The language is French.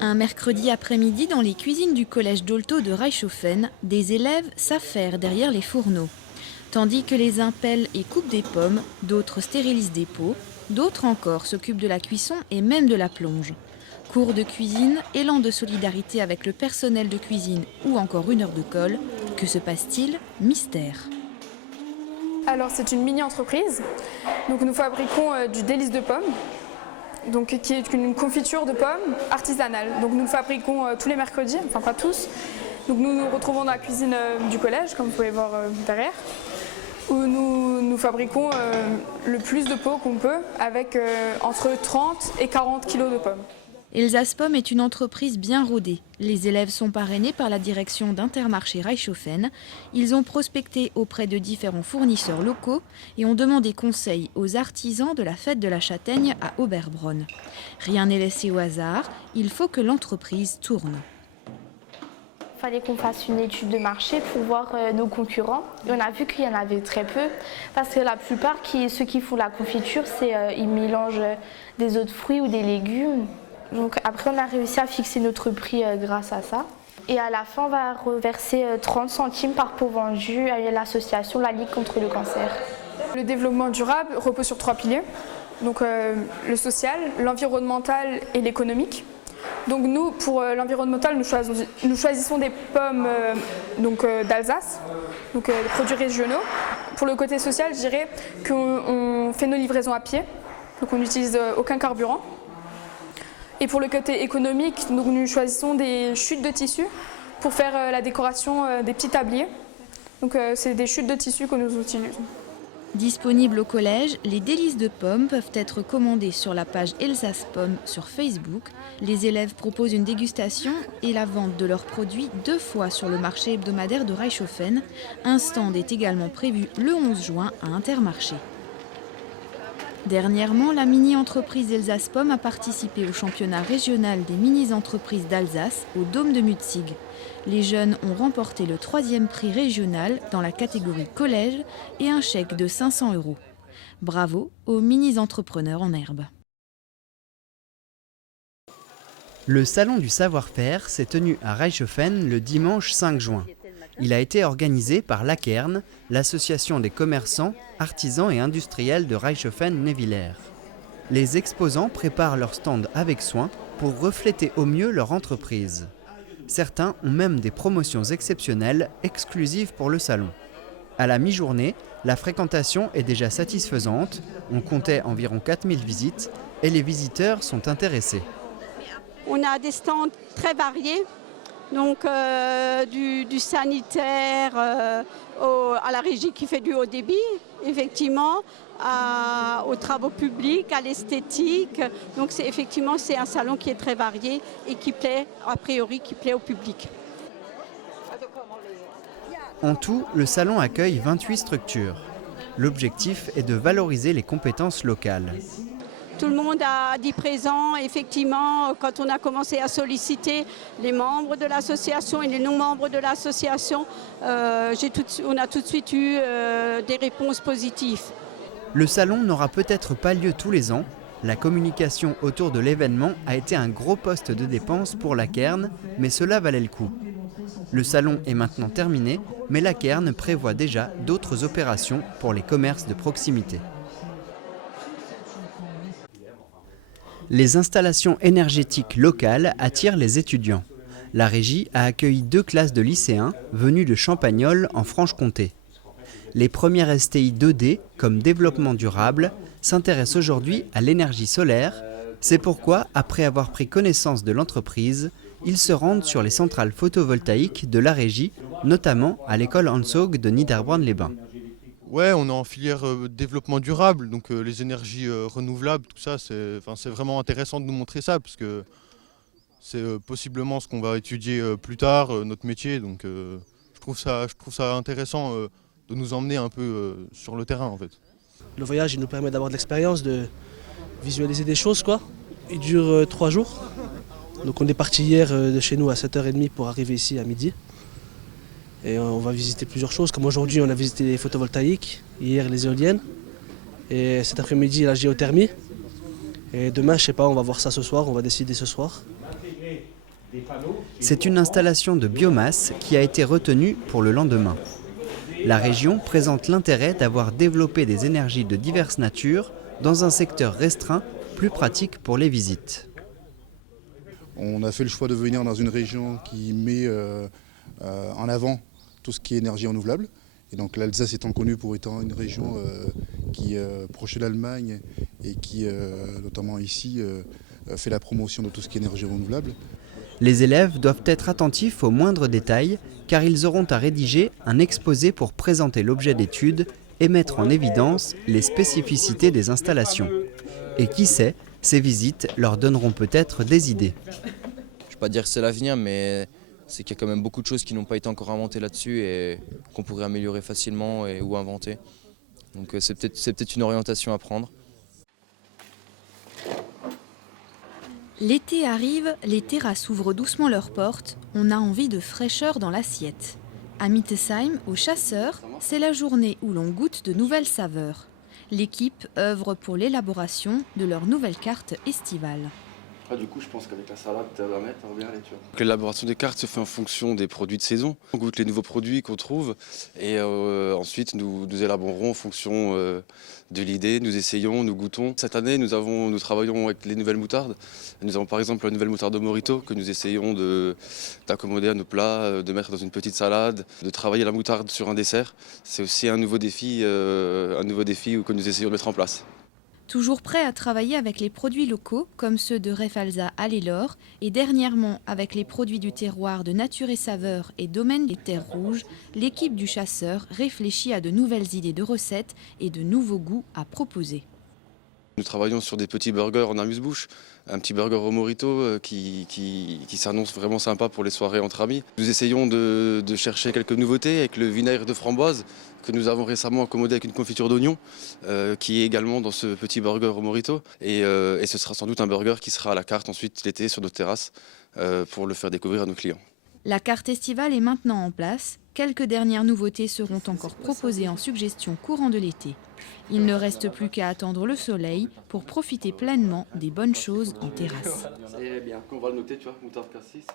Un mercredi après-midi, dans les cuisines du collège d'Olto de Reichshofen, des élèves s'affairent derrière les fourneaux. Tandis que les uns pèlent et coupent des pommes, d'autres stérilisent des pots, d'autres encore s'occupent de la cuisson et même de la plonge. Cours de cuisine, élan de solidarité avec le personnel de cuisine ou encore une heure de colle. Que se passe-t-il? Mystère. Alors c'est une mini-entreprise. Donc nous fabriquons du délice de pommes, donc, qui est une confiture de pommes artisanale. Donc nous le fabriquons tous les mercredis, enfin pas tous. Donc nous nous retrouvons dans la cuisine du collège, comme vous pouvez voir derrière, où nous fabriquons le plus de pots qu'on peut, avec entre 30 et 40 kilos de pommes. Elsass Pommes est une entreprise bien rodée. Les élèves sont parrainés par la direction d'Intermarché Reichshofen. Ils ont prospecté auprès de différents fournisseurs locaux et ont demandé conseil aux artisans de la fête de la châtaigne à Oberbronn. Rien n'est laissé au hasard, il faut que l'entreprise tourne. Il fallait qu'on fasse une étude de marché pour voir nos concurrents. Et on a vu qu'il y en avait très peu, parce que la plupart, ceux qui font la confiture, ils mélangent des autres fruits ou des légumes. Donc après, on a réussi à fixer notre prix grâce à ça. Et à la fin, on va reverser 30 centimes par pot vendu à l'association La Ligue contre le cancer. Le développement durable repose sur 3 piliers. Donc le social, l'environnemental et l'économique. Donc nous, pour l'environnemental, nous choisissons des pommes d'Alsace, donc des produits régionaux. Pour le côté social, je dirais qu'on fait nos livraisons à pied, donc on n'utilise aucun carburant. Et pour le côté économique, donc nous choisissons des chutes de tissu pour faire la décoration des petits tabliers. Donc c'est des chutes de tissu que nous utilisons. Disponibles au collège, les délices de pommes peuvent être commandées sur la page Elsass Pommes sur Facebook. Les élèves proposent une dégustation et la vente de leurs produits 2 fois sur le marché hebdomadaire de Reichshofen. Un stand est également prévu le 11 juin à Intermarché. Dernièrement, la mini-entreprise Elsass Pommes a participé au championnat régional des mini-entreprises d'Alsace au Dôme de Mutzig. Les jeunes ont remporté le 3e prix régional dans la catégorie collège et un chèque de 500 €. Bravo aux mini-entrepreneurs en herbe. Le salon du savoir-faire s'est tenu à Reichshofen le dimanche 5 juin. Il a été organisé par l'AKERN, l'association des commerçants, artisans et industriels de Reichshofen-Nevillers. Les exposants préparent leur stand avec soin pour refléter au mieux leur entreprise. Certains ont même des promotions exceptionnelles exclusives pour le salon. À la mi-journée, la fréquentation est déjà satisfaisante, on comptait environ 4000 visites et les visiteurs sont intéressés. On a des stands très variés. Donc du sanitaire à la régie qui fait du haut débit, effectivement, aux travaux publics, à l'esthétique. Donc effectivement, c'est un salon qui est très varié et qui plaît, a priori, qui plaît au public. En tout, le salon accueille 28 structures. L'objectif est de valoriser les compétences locales. Tout le monde a dit présent. Effectivement, quand on a commencé à solliciter les membres de l'association et les non-membres de l'association, on a tout de suite eu des réponses positives. Le salon n'aura peut-être pas lieu tous les ans. La communication autour de l'événement a été un gros poste de dépense pour l'AKERN, mais cela valait le coup. Le salon est maintenant terminé, mais l'AKERN prévoit déjà d'autres opérations pour les commerces de proximité. Les installations énergétiques locales attirent les étudiants. La régie a accueilli 2 classes de lycéens venus de Champagnole en Franche-Comté. Les premières STI 2D, comme développement durable, s'intéressent aujourd'hui à l'énergie solaire. C'est pourquoi, après avoir pris connaissance de l'entreprise, ils se rendent sur les centrales photovoltaïques de la régie, notamment à l'école Hanshaug de Niederbronn-les-Bains. Ouais, on est en filière développement durable, donc les énergies renouvelables, tout ça, c'est vraiment intéressant de nous montrer ça, parce que c'est possiblement ce qu'on va étudier plus tard, notre métier, donc je trouve ça intéressant de nous emmener un peu sur le terrain en fait. Le voyage il nous permet d'avoir de l'expérience, de visualiser des choses quoi. Il dure 3 jours, donc on est parti hier de chez nous à 7h30 pour arriver ici à midi. Et on va visiter plusieurs choses, comme aujourd'hui on a visité les photovoltaïques, hier les éoliennes, et cet après-midi la géothermie. Et demain, je sais pas, on va voir ça ce soir, on va décider ce soir. C'est une installation de biomasse qui a été retenue pour le lendemain. La région présente l'intérêt d'avoir développé des énergies de diverses natures dans un secteur restreint, plus pratique pour les visites. On a fait le choix de venir dans une région qui met en avant tout ce qui est énergie renouvelable. Et donc l'Alsace étant connue pour étant une région qui est proche de l'Allemagne et qui, notamment ici, fait la promotion de tout ce qui est énergie renouvelable. Les élèves doivent être attentifs aux moindres détails car ils auront à rédiger un exposé pour présenter l'objet d'étude et mettre en évidence les spécificités des installations. Et qui sait, ces visites leur donneront peut-être des idées. Je ne vais pas dire que c'est l'avenir, mais c'est qu'il y a quand même beaucoup de choses qui n'ont pas été encore inventées là-dessus et qu'on pourrait améliorer facilement ou inventer. Donc c'est peut-être une orientation à prendre. L'été arrive, les terrasses ouvrent doucement leurs portes, on a envie de fraîcheur dans l'assiette. À Mittesheim, aux Chasseurs, c'est la journée où l'on goûte de nouvelles saveurs. L'équipe œuvre pour l'élaboration de leur nouvelle carte estivale. Du coup, je pense qu'avec la salade, ça va bien aller, tu vois. L'élaboration des cartes se fait en fonction des produits de saison. On goûte les nouveaux produits qu'on trouve et ensuite nous élaborons en fonction de l'idée. Nous essayons, nous goûtons. Cette année, nous travaillons avec les nouvelles moutardes. Nous avons par exemple la nouvelle moutarde de Morito que nous essayons d'accommoder à nos plats, de mettre dans une petite salade, de travailler la moutarde sur un dessert. C'est aussi un nouveau défi que nous essayons de mettre en place. Toujours prêt à travailler avec les produits locaux, comme ceux de Refalsa à l'Élor, et dernièrement avec les produits du terroir de Nature et Saveurs et Domaine des Terres Rouges, l'équipe du Chasseur réfléchit à de nouvelles idées de recettes et de nouveaux goûts à proposer. Nous travaillons sur des petits burgers en amuse-bouche, un petit burger au Morito qui s'annonce vraiment sympa pour les soirées entre amis. Nous essayons de chercher quelques nouveautés avec le vinaigre de framboise que nous avons récemment accommodé avec une confiture d'oignon qui est également dans ce petit burger au Morito. Et ce sera sans doute un burger qui sera à la carte ensuite l'été sur notre terrasse pour le faire découvrir à nos clients. La carte estivale est maintenant en place. Quelques dernières nouveautés seront encore proposées en suggestion courant de l'été. Il ne reste plus qu'à attendre le soleil pour profiter pleinement des bonnes choses en terrasse. C'est bien, on va le noter, tu vois, moutarde cassis.